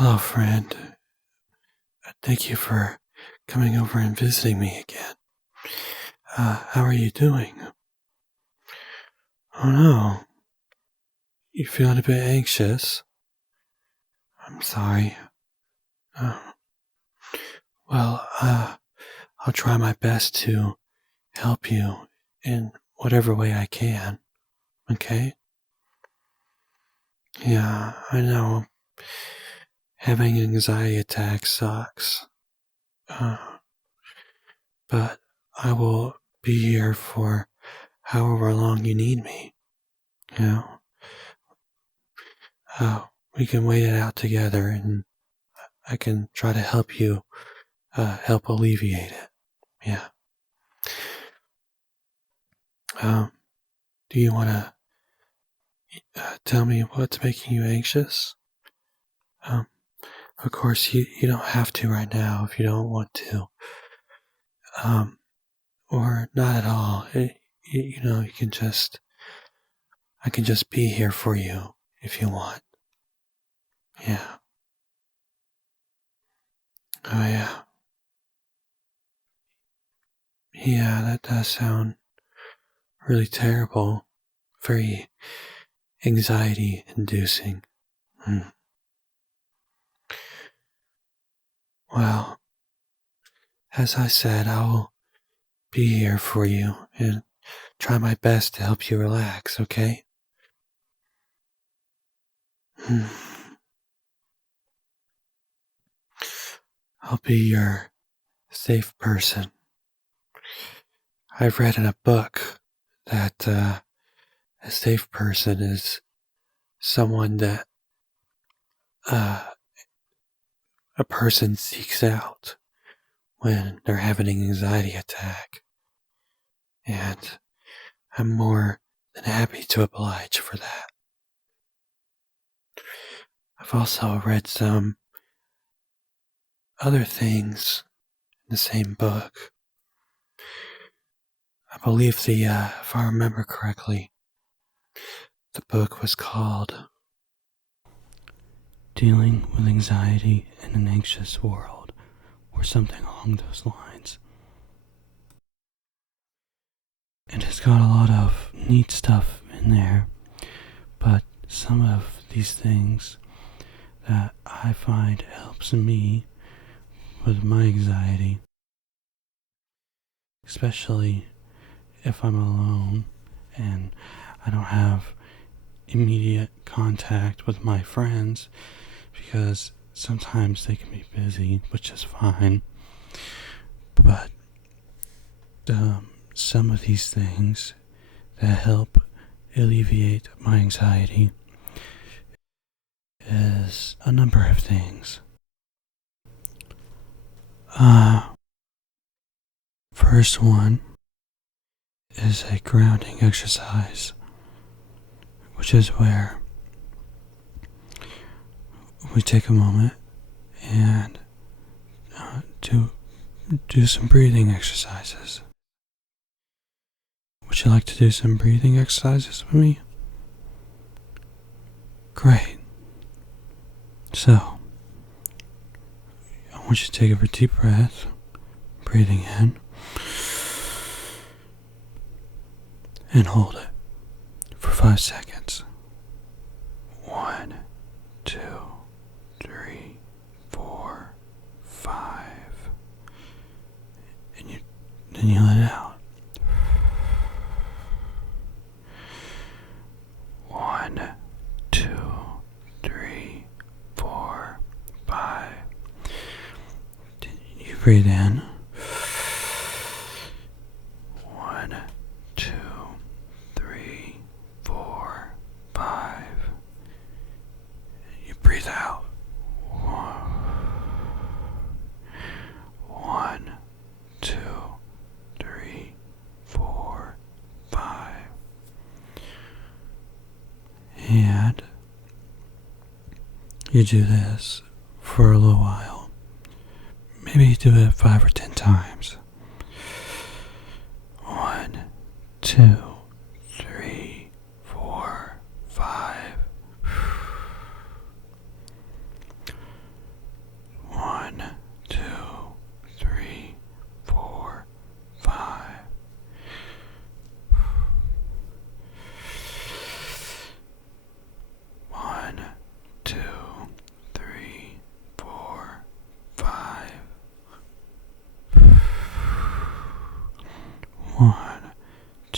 Hello, friend. Thank you for coming over and visiting me again. How are you doing? Oh no. You feeling a bit anxious? I'm sorry. Uh, I'll try my best to help you in whatever way I can. Okay? Yeah, I know. Having anxiety attacks sucks. But I will be here for however long you need me. You know? We can wait it out together and I can try to help you, help alleviate it. Yeah. Do you want to tell me what's making you anxious? Of course, you don't have to right now if you don't want to. Or not at all. You can just, I can just be here for you if you want. Yeah. Oh, yeah. Yeah, that does sound really terrible. Very anxiety inducing. Well, as I said, I'll be here for you and try my best to help you relax, okay? I'll be your safe person. I've read in a book that a safe person is someone that a person seeks out when they're having an anxiety attack. And I'm more than happy to oblige for that. I've also read some other things in the same book. I believe if I remember correctly, the book was called Dealing with Anxiety in an Anxious World, or something along those lines. And it's got a lot of neat stuff in there, but some of these things that I find helps me with my anxiety, especially if I'm alone and I don't have immediate contact with my friends, because sometimes they can be busy, which is fine. But some of these things that help alleviate my anxiety is a number of things. First one is a grounding exercise, which is where we take a moment and do some breathing exercises. Would you like to do some breathing exercises with me? Great. So, I want you to take a deep breath, breathing in, and hold it for 5 seconds. 1, 2, 3, 4, 5. And then you let it out. 1, 2, 3, 4, 5. You breathe in. 1, 2, 3, 4, 5. You breathe out. 1, 2, 3, 4, 5. And you do this for a little while. Maybe you do it 5 or 10 times. 1, 2, 3, 4, 5.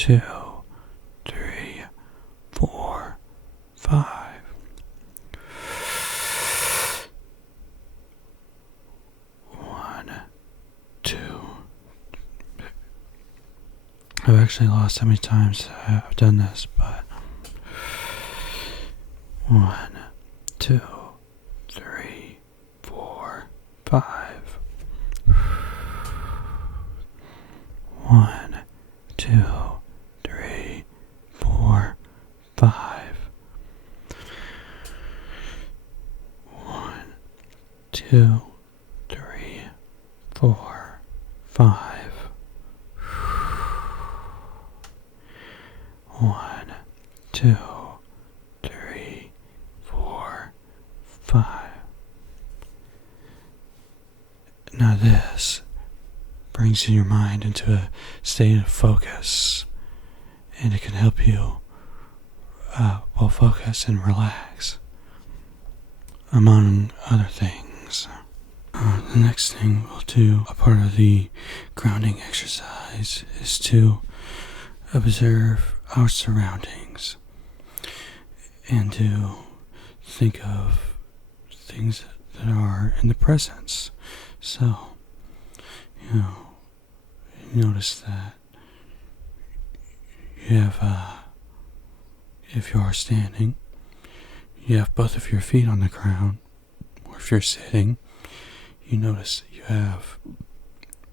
2, 3, 4, 5. 1, 2. I've actually lost how many times I've done this, but 1, 2, 3, 4, 5. 1, 2, 3, 4, 5. 1, 2, 3, 4, 5. 1, 2, 3, 4, 5. Now this brings your mind into a state of focus, and it can help you focus and relax, among other things. The next thing we'll do, a part of the grounding exercise, is to observe our surroundings and to think of things that are in the presence. So, notice that you have, if you are standing, you have both of your feet on the ground, or if you're sitting, you notice that you have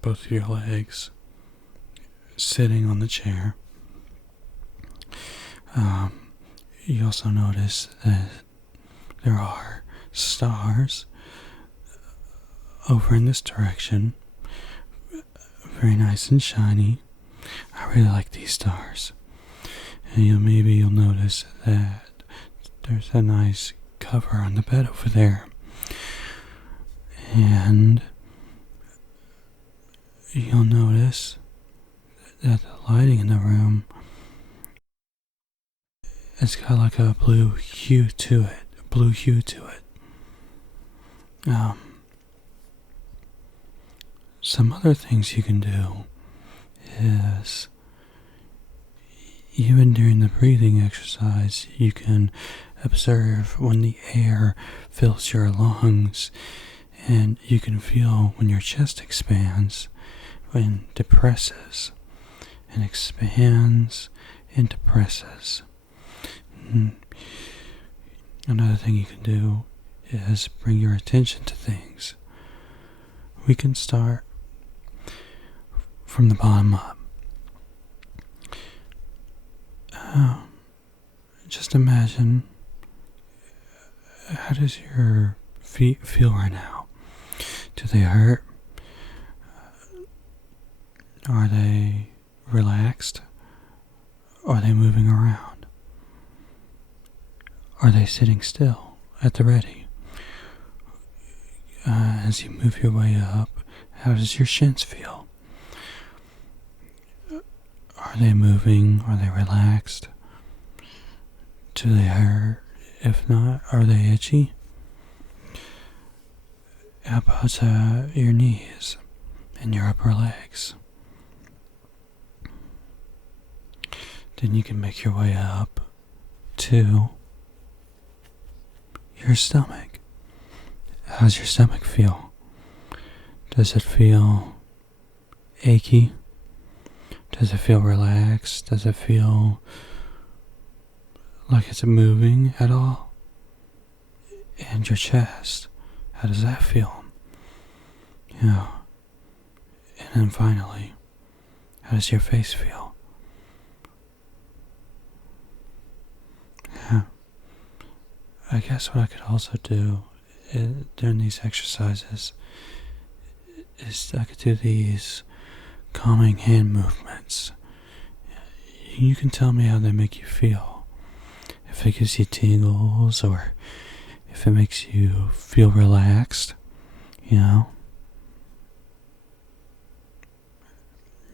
both of your legs sitting on the chair. You also notice that there are stars over in this direction, very nice and shiny. I really like these stars. And maybe you'll notice that there's a nice cover on the bed over there. And you'll notice that the lighting in the room, it's got like a blue hue to it. Some other things you can do is, even during the breathing exercise, you can observe when the air fills your lungs, and you can feel when your chest expands, when it depresses, and expands and depresses. Another thing you can do is bring your attention to things. We can start from the bottom up. Just imagine, how does your feet feel right now? Do they hurt? Are they relaxed? Are they moving around? Are they sitting still at the ready? As you move your way up, how does your shins feel? Are they moving? Are they relaxed? Do they hurt? If not, are they itchy? How about your knees and your upper legs? Then you can make your way up to your stomach. How's your stomach feel? Does it feel achy? Does it feel relaxed? Does it feel like it's moving at all? And your chest, how does that feel? And then finally, how does your face feel? I guess what I could also do during these exercises is I could do these calming hand movements. You can tell me how they make you feel. If it gives you tingles, or if it makes you feel relaxed,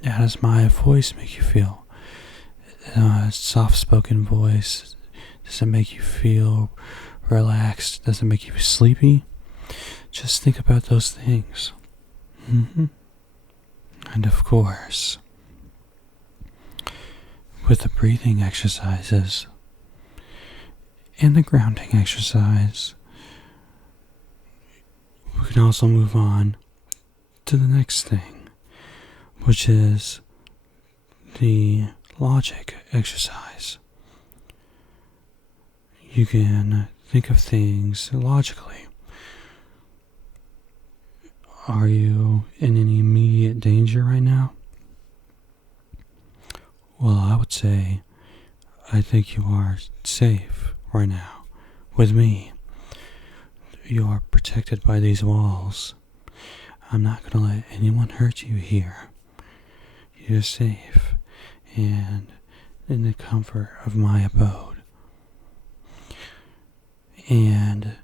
How does my voice make you feel? Soft-spoken voice, does it make you feel relaxed? Does it make you sleepy? Just think about those things. And of course, with the breathing exercises and the grounding exercise, we can also move on to the next thing, which is the logic exercise. You can think of things logically. Are you in any immediate danger right now? Well, I would say I think you are safe right now with me. You are protected by these walls. I'm not going to let anyone hurt you here. You're safe and in the comfort of my abode. And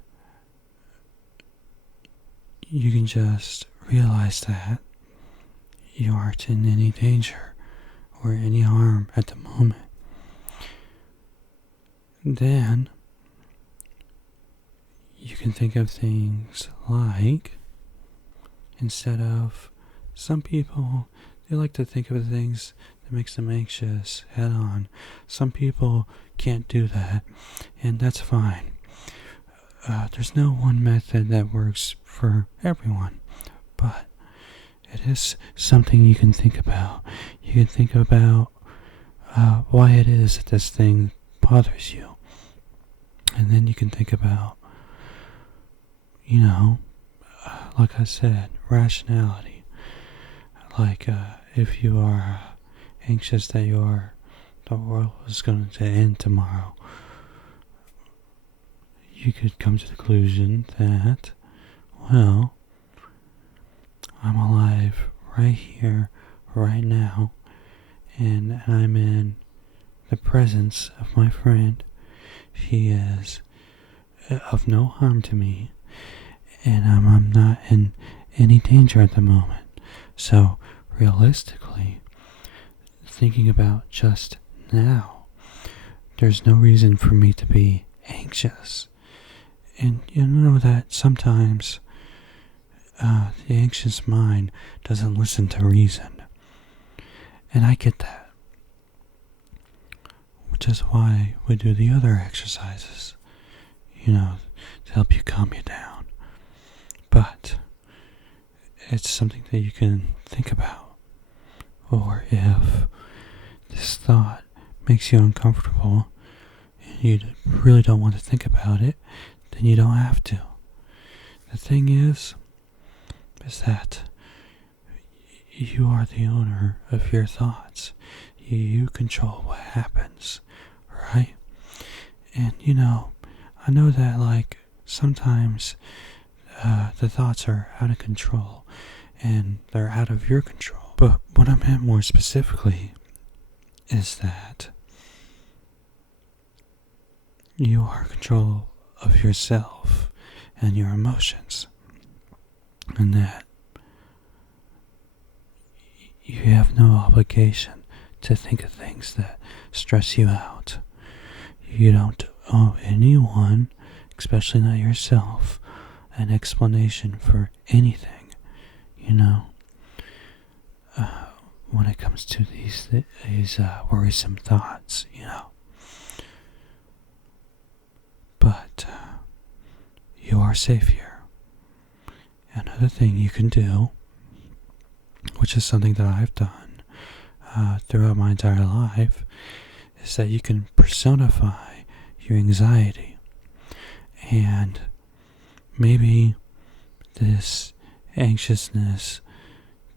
you can just realize that you aren't in any danger or any harm at the moment. Then you can think of things like, instead of, some people, they like to think of things that makes them anxious head on. Some people can't do that, and that's fine. There's no one method that works for everyone, but it is something you can think about. You can think about why it is that this thing bothers you. And then you can think about, like I said, rationality. Like if you are anxious that the world is going to end tomorrow, you could come to the conclusion that, well, I'm alive right here, right now, and I'm in the presence of my friend. She is of no harm to me, and I'm not in any danger at the moment. So, realistically, thinking about just now, there's no reason for me to be anxious. And you know that sometimes the anxious mind doesn't listen to reason. And I get that. Which is why we do the other exercises, to help you calm you down. But it's something that you can think about. Or if this thought makes you uncomfortable and you really don't want to think about it, then you don't have to. The thing is that you are the owner of your thoughts. You control what happens, right? And I know that sometimes the thoughts are out of control and they're out of your control. But what I meant more specifically is that you are in control of yourself and your emotions, and that you have no obligation to think of things that stress you out. You don't owe anyone, especially not yourself, an explanation for anything, when it comes to these worrisome thoughts, But you are safe here. Another thing you can do, which is something that I've done throughout my entire life, is that you can personify your anxiety. And maybe this anxiousness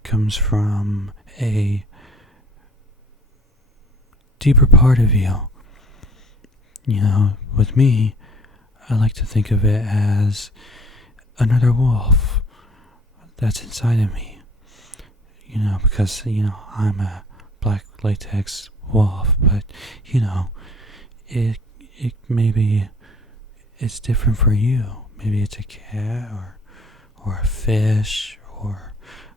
comes from a deeper part of you. With me, I like to think of it as another wolf that's inside of me. Because, I'm a black latex wolf, but, it maybe it's different for you. Maybe it's a cat or a fish or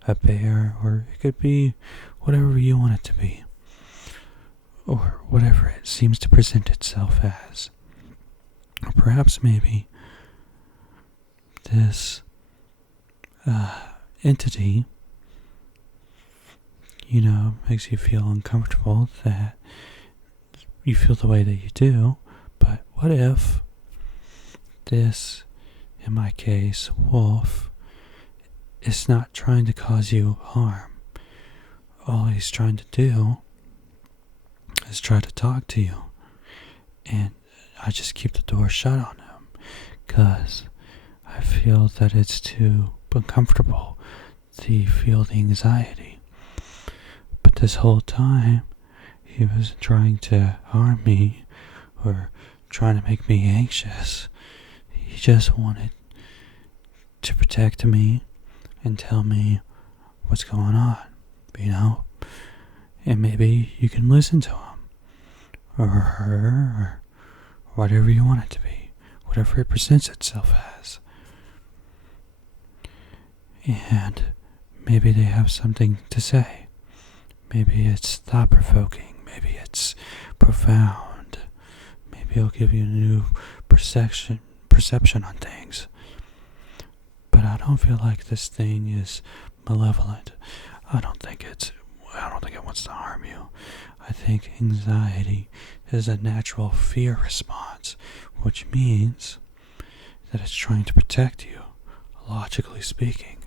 a bear, or it could be whatever you want it to be, or whatever it seems to present itself as. Or perhaps maybe this entity, makes you feel uncomfortable, that you feel the way that you do, but what if this, in my case, wolf, is not trying to cause you harm? All he's trying to do is try to talk to you, and I just keep the door shut on him because I feel that it's too uncomfortable to feel the anxiety. But this whole time, he wasn't trying to harm me or trying to make me anxious. He just wanted to protect me and tell me what's going on, And maybe you can listen to him or her or whatever you want it to be, whatever it presents itself as. And maybe they have something to say. Maybe it's thought-provoking. Maybe it's profound. Maybe it'll give you a new perception on things. But I don't feel like this thing is malevolent. I don't think it wants to harm you. I think anxiety is a natural fear response, which means that it's trying to protect you, logically speaking.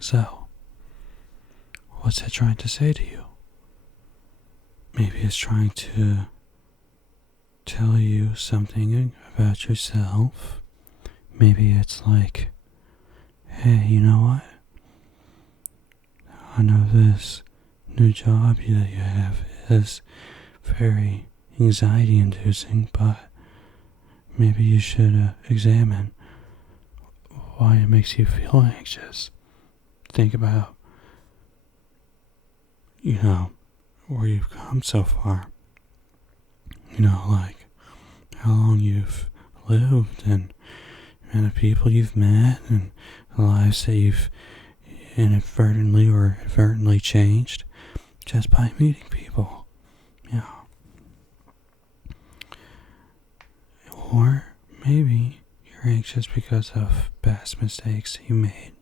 So, what's it trying to say to you? Maybe it's trying to tell you something about yourself. Maybe it's like, hey, you know what? I know this new job that you have is very anxiety-inducing, but maybe you should examine why it makes you feel anxious. Think about, where you've come so far. Like how long you've lived and the people you've met and the lives that you've inadvertently or advertently changed just by meeting people. Or maybe you're anxious because of past mistakes that you made.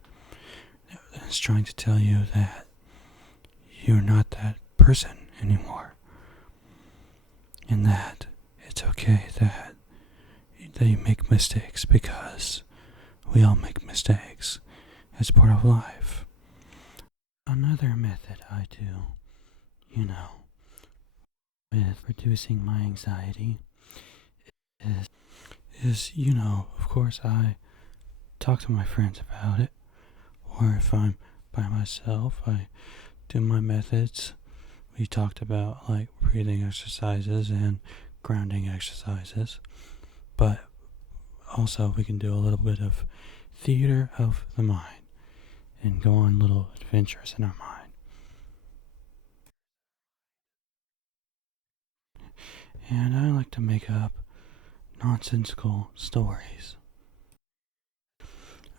It's trying to tell you that you're not that person anymore. And that it's okay that you make mistakes, because we all make mistakes. It's part of life. Another method I do, with reducing my anxiety is, of course I talk to my friends about it. Or if I'm by myself, I do my methods. We talked about like breathing exercises and grounding exercises. But also we can do a little bit of theater of the mind and go on little adventures in our mind. And I like to make up nonsensical stories.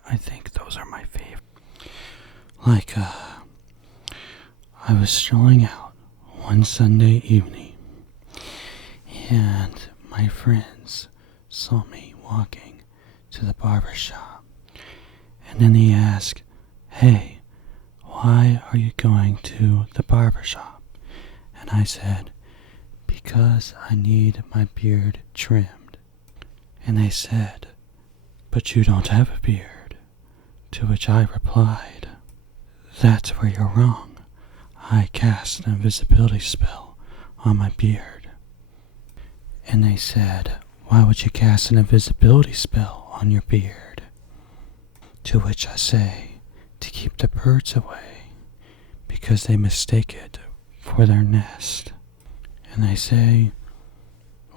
I think those are my favorite. Like, I was strolling out one Sunday evening, and my friends saw me walking to the barber shop, and then he asked, "Hey, why are you going to the barber shop?" And I said, "Because I need my beard trimmed." And they said, "But you don't have a beard." To which I replied, "That's where you're wrong. I cast an invisibility spell on my beard." And they said, "Why would you cast an invisibility spell on your beard?" To which I say, "To keep the birds away, because they mistake it for their nest." And they say,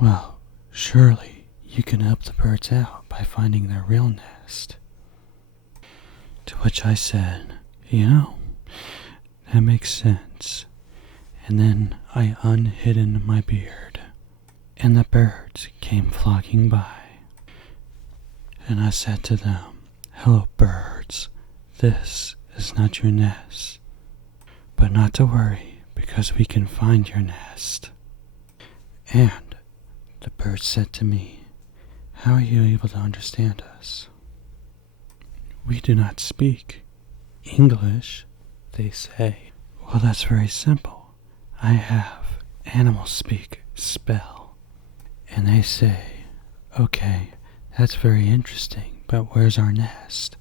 "Well, surely you can help the birds out by finding their real nest." To which I said, that makes sense. And then I unhidden my beard, and the birds came flocking by. And I said to them, "Hello, birds. This is not your nest. But not to worry, because we can find your nest." And the birds said to me, "How are you able to understand us? We do not speak English," they say. "Well, that's very simple. I have animals speak spell. And they say, okay, that's very interesting, but where's our nest?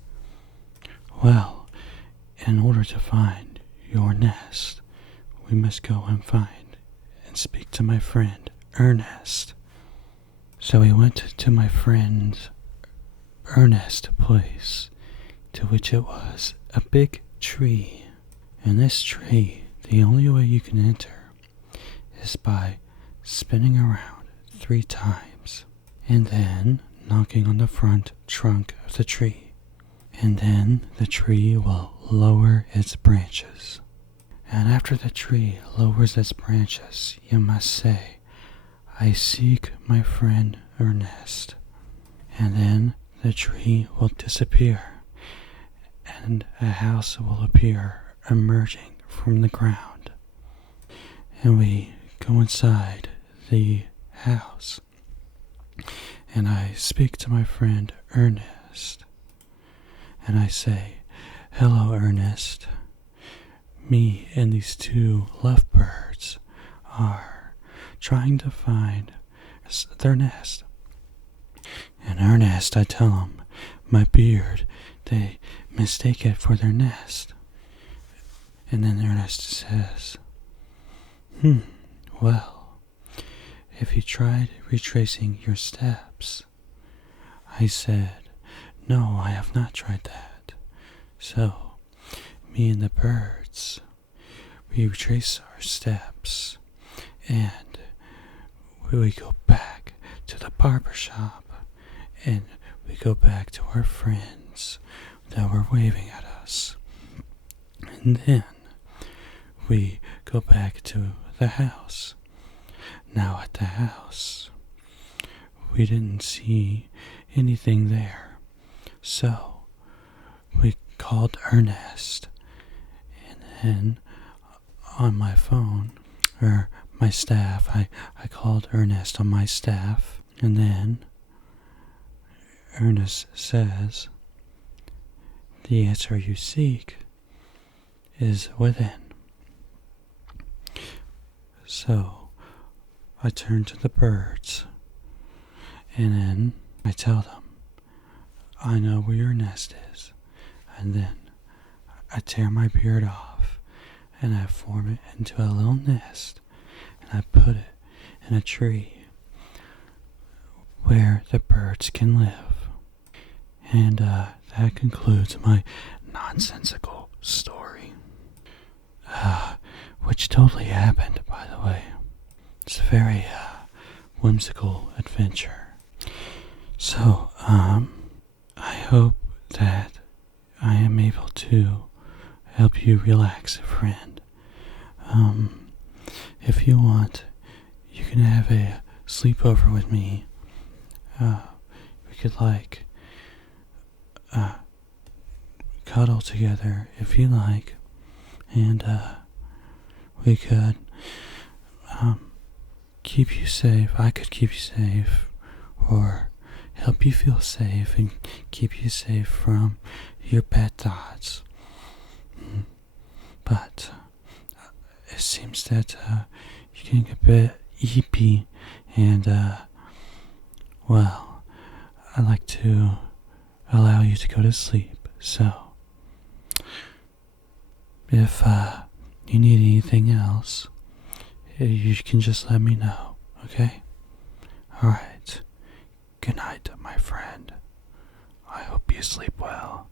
Well, in order to find your nest, we must go and find and speak to my friend Ernest. So we went to my friend's Ernest place, to which it was a big tree. In this tree, the only way you can enter is by spinning around 3 times, and then knocking on the front trunk of the tree. And then the tree will lower its branches. And after the tree lowers its branches, you must say, I seek my friend Ernest. And then the tree will disappear, and a house will appear emerging from the ground. And we go inside the house, and I speak to my friend Ernest, and I say, hello Ernest, me and these 2 lovebirds are trying to find their nest. And Ernest, I tell him, my beard, they mistake it for their nest. And then Ernest says, well, have you tried retracing your steps? I said, no, I have not tried that. So, me and the birds, we retrace our steps, and we go back to the barber shop, and we go back to our friends that were waving at us. And then we go back to the house. Now at the house, we didn't see anything there. So we called Ernest, and then on my phone, or my staff, I called Ernest on my staff, and then Ernest says, the answer you seek is within. So I turn to the birds, and then I tell them, I know where your nest is. And then I tear my beard off, and I form it into a little nest, and I put it in a tree where the birds can live. And that concludes my nonsensical story, which totally happened, by the way. It's a very whimsical adventure. So, I hope that I am able to help you relax, friend. If you want, you can have a sleepover with me. We could cuddle together if you like, and we could keep you safe. I could keep you safe, or help you feel safe and keep you safe from your bad thoughts. But it seems that you're getting a bit eepy, and well, I'd like to allow you to go to sleep. So if you need anything else, you can just let me know, okay? Alright. Good night, my friend. I hope you sleep well.